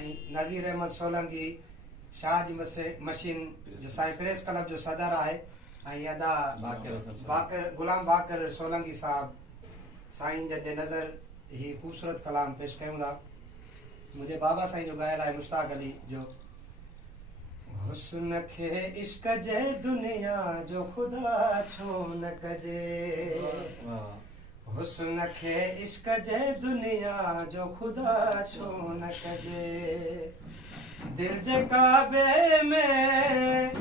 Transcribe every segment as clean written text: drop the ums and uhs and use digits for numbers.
साईं नज़ीर अहमद सोलंकी शाह जी मशीन जो Sai press club जो सदर है ऐं अदा बाकर गुलाम बाकर सोलंकी साहब साईं जे नज़र ही खूबसूरत कलाम पेश कयूं था। मुझे बाबा साईं जो ॻायल आहे मुश्ताक अली जो हुस्न खे इश्क जे दुनिया जो खुदा छो न कजे, हुस्न खे इश्क जे दुनिया जो खुदा छो न कजे। दिल जे काबे में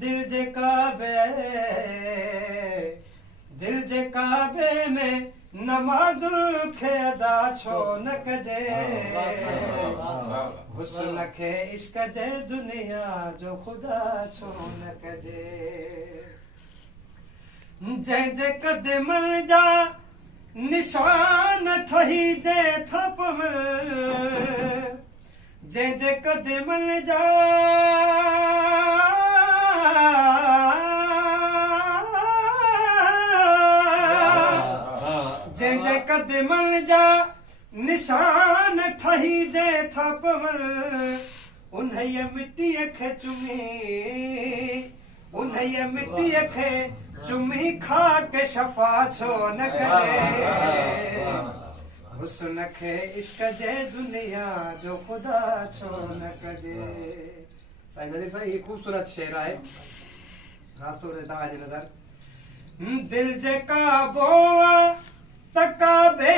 दिल जे काबे दिल जे काबे में नमाज़ुल खे अदा छो न कजे। हुस्न खे इश्क जे दुनिया जो खुदा छो न कजे। जंहिंजे कदमनि जा निशान ठही जे थपवल, जंहिंजे कदमनि जा जंहिंजे कदमनि जा निशान ठही जे थपवल, उन्हीअ मिटीअ खे चुमी उन्हीअ मिटीअ खे चुमी खाक शफ़ा छो न कजे। हुस्न खे इश्क जे दुनिया जो खुदा छो न कजे। साईं नज़ीर साईं ही खूबसूरत शेर आहे ख़ासि तौर ते तव्हांजे नज़र। दिल जे काबो त काबे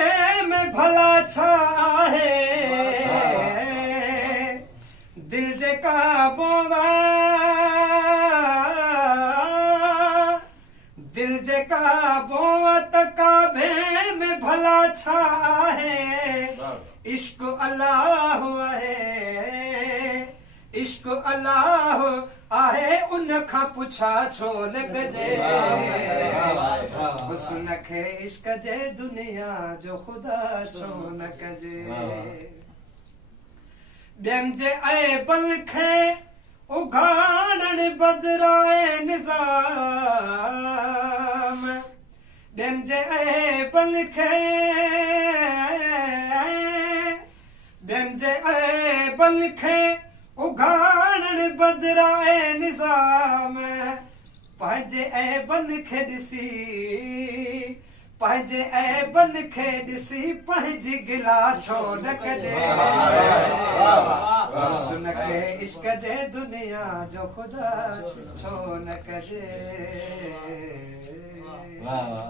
में भला छा आहे, दिल जे काबो दिल जे काबो त काबे में भला छा आहे। इश्क अल्लाह आहे, इश्क अल्लाह आहे, उन खां पुछा छो न कजे। हुस्न खे इश्क जे दुनिया जो खुदा छो न कजे। ॿियनि जे ऐबनि खे उघाड़ण बदिराए निज़ाम, ॿियनि जे ऐबनि खे ॿियनि जे ऐबनि खे उघाड़ण बदिराए निज़ाम। पंहिंजे ऐबनि खे ॾिसी पंहिंजे ऐबनि खे ॾिसी पंहिंजी गिला छो न कजे। हुस्न खे इश्क जे दुनिया जो खुदा छो न कजे।